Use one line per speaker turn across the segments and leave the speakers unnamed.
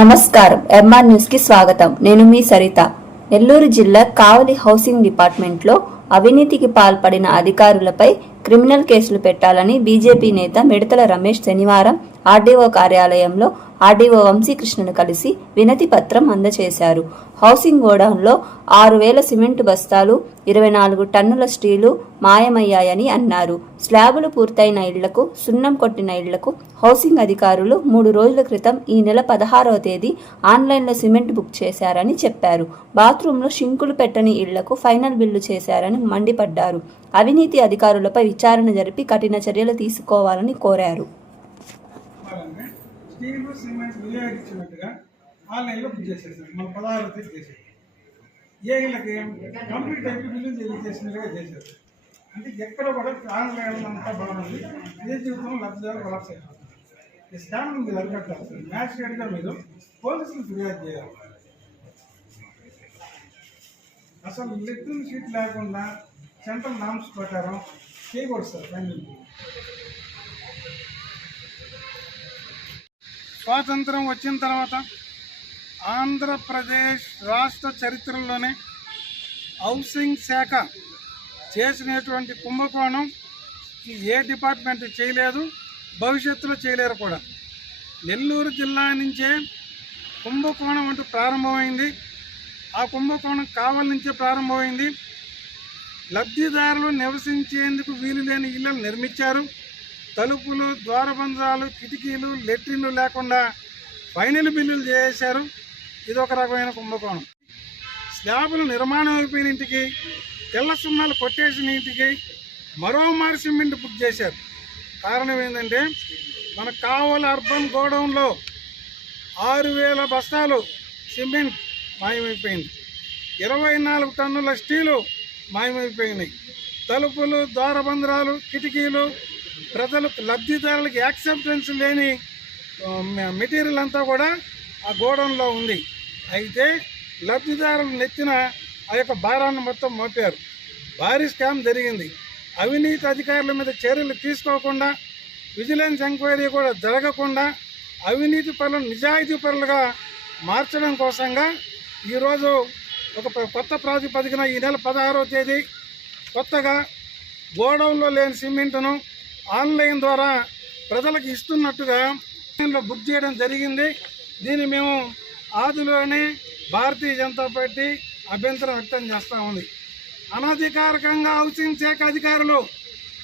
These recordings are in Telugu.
నమస్కారం. ఎంఆర్ న్యూస్కి స్వాగతం. నేను మీ సరిత. నెల్లూరు జిల్లా కావలి హౌసింగ్ డిపార్ట్మెంట్లో అవినీతికి పాల్పడిన అధికారులపై క్రిమినల్ కేసులు పెట్టాలని బీజేపీ నేత మిడతల రమేష్ శనివారం ఆర్డీఓ కార్యాలయంలో ఆర్డీఓ వంశీకృష్ణను కలిసి వినతి పత్రం అందజేశారు హౌసింగ్ గోడౌన్లో ఆరు వేల సిమెంట్ బస్తాలు ఇరవై నాలుగు టన్నుల స్టీలు మాయమయ్యాయని అన్నారు. స్లాబులు పూర్తయిన ఇళ్ళకు సున్నం కొట్టిన ఇళ్ళకు హౌసింగ్ అధికారులు మూడు రోజుల క్రితం ఈ నెల పదహారవ తేదీ ఆన్లైన్లో సిమెంట్ బుక్ చేశారని చెప్పారు. బాత్రూంలో షింకులు పెట్టని ఇళ్ళకు ఫైనల్ బిల్లు చేశారని మండిపడ్డారు. అవినీతి అధికారులపై విచారణ జరిపి కఠిన చర్యలు తీసుకోవాలని కోరారు.
స్టీల్ సిమెంట్ వినియోగించినట్టుగా ఆన్లైన్లో బుక్ చేసేసారు. మన పదహారు తేదీ చేశారు ఏళ్ళకి కంప్లీట్ అయిపోయి బిల్లు తెలియజేసినట్టుగా చేసినట్టుగా చేశారు అంటే ఎక్కడ కూడా ఆన్లైన్ అంతా బాగుంది. ఏ జీవితంలో లబ్ధిదారు కొలాప్స్ అయిపోతుంది ఈ స్కామ్ మీరు అరికట్టాలి మ్యాజిస్ట్రేట్గా మీరు పోలీసులు ఫిర్యాదు చేయాలి. అసలు లిక్విడ్ షీట్ లేకుండా సెంట్రల్ నామ్స్ ప్రకారం చేయకూడదు సార్ ఫైనల్ స్వాతంత్రం వచ్చిన తర్వాత ఆంధ్రప్రదేశ్ రాష్ట్ర చరిత్రలోనే హౌసింగ్ శాఖ చేసినటువంటి కుంభకోణం ఏ డిపార్ట్మెంట్ చేయలేదు భవిష్యత్తులో చేయలేరు కూడా. నెల్లూరు జిల్లా నుంచే కుంభకోణం అంటూ ప్రారంభమైంది. ఆ కుంభకోణం కావలి నుంచే ప్రారంభమైంది. లబ్ధిదారులు నివసించేందుకు వీలు లేని ఇళ్ళను నిర్మించారు. తలుపులు ద్వారబంధాలు కిటికీలు లెట్రిన్లు లేకుండా ఫైనల్ బిల్లులు చేశారు. ఇది ఒక రకమైన కుంభకోణం. స్లాబులు నిర్మాణం అయిపోయిన ఇంటికి తెల్ల సున్నాలు కొట్టేసిన ఇంటికి మరో మారి సిమెంట్ బుక్ చేశారు. కారణం ఏంటంటే మన కావల అర్బన్ గోడౌన్లో ఆరు వేల బస్తాలు సిమెంట్ మాయమైపోయింది. ఇరవై నాలుగు టన్నుల స్టీలు మాయమైపోయినాయి. తలుపులు ద్వారబంధ్రాలు కిటికీలు ప్రజలకు లబ్ధిదారులకు యాక్సెప్టెన్స్ లేని మెటీరియల్ అంతా కూడా ఆ గోడౌన్లో ఉంది. అయితే లబ్ధిదారులు నెత్తిన ఆ యొక్క భారాన్ని మొత్తం మోపారు. భారీ స్కామ్ జరిగింది. అవినీతి అధికారుల మీద చర్యలు తీసుకోకుండా విజిలెన్స్ ఎంక్వైరీ కూడా జరగకుండా అవినీతి పనులను నిజాయితీ పనులుగా మార్చడం కోసంగా ఈరోజు ఒక కొత్త ప్రాతిపదికన ఈ నెల పదహారవ తేదీ కొత్తగా గోడౌన్లో లేని సిమెంటును ఆన్లైన్ ద్వారా ప్రజలకు ఇస్తున్నట్టుగా ఆన్లైన్లో బుక్ చేయడం జరిగింది. దీన్ని మేము ఆదిలోనే భారతీయ జనతా పార్టీ అభ్యంతరం వ్యక్తం చేస్తూ ఉంది. అనధికారికంగా హౌసింగ్ శాఖ అధికారులు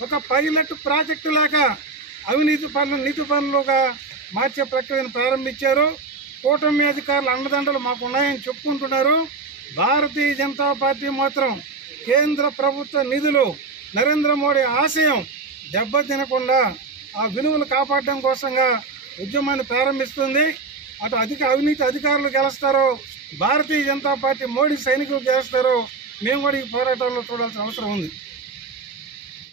ఒక పైలట్ ప్రాజెక్టు లేక అవినీతి పనులు నీతి పనులుగా మార్చే ప్రక్రియను ప్రారంభించారు. కూటమి అధికారులు అండదండలు మాకు ఉన్నాయని చెప్పుకుంటున్నారు. భారతీయ జనతా పార్టీ మాత్రం కేంద్ర ప్రభుత్వ నిధులు నరేంద్ర మోడీ ఆశయం దెబ్బతినకుండా ఆ విలువలు కాపాడడం కోసంగా ఉద్యమాన్ని ప్రారంభిస్తుంది. అటు అధిక అవినీతి అధికారులు గెలుస్తారో భారతీయ జనతా పార్టీ మోడీ సైనికులు గెలుస్తారో మేము కూడా ఈ పోరాటంలో చూడాల్సిన అవసరం ఉంది.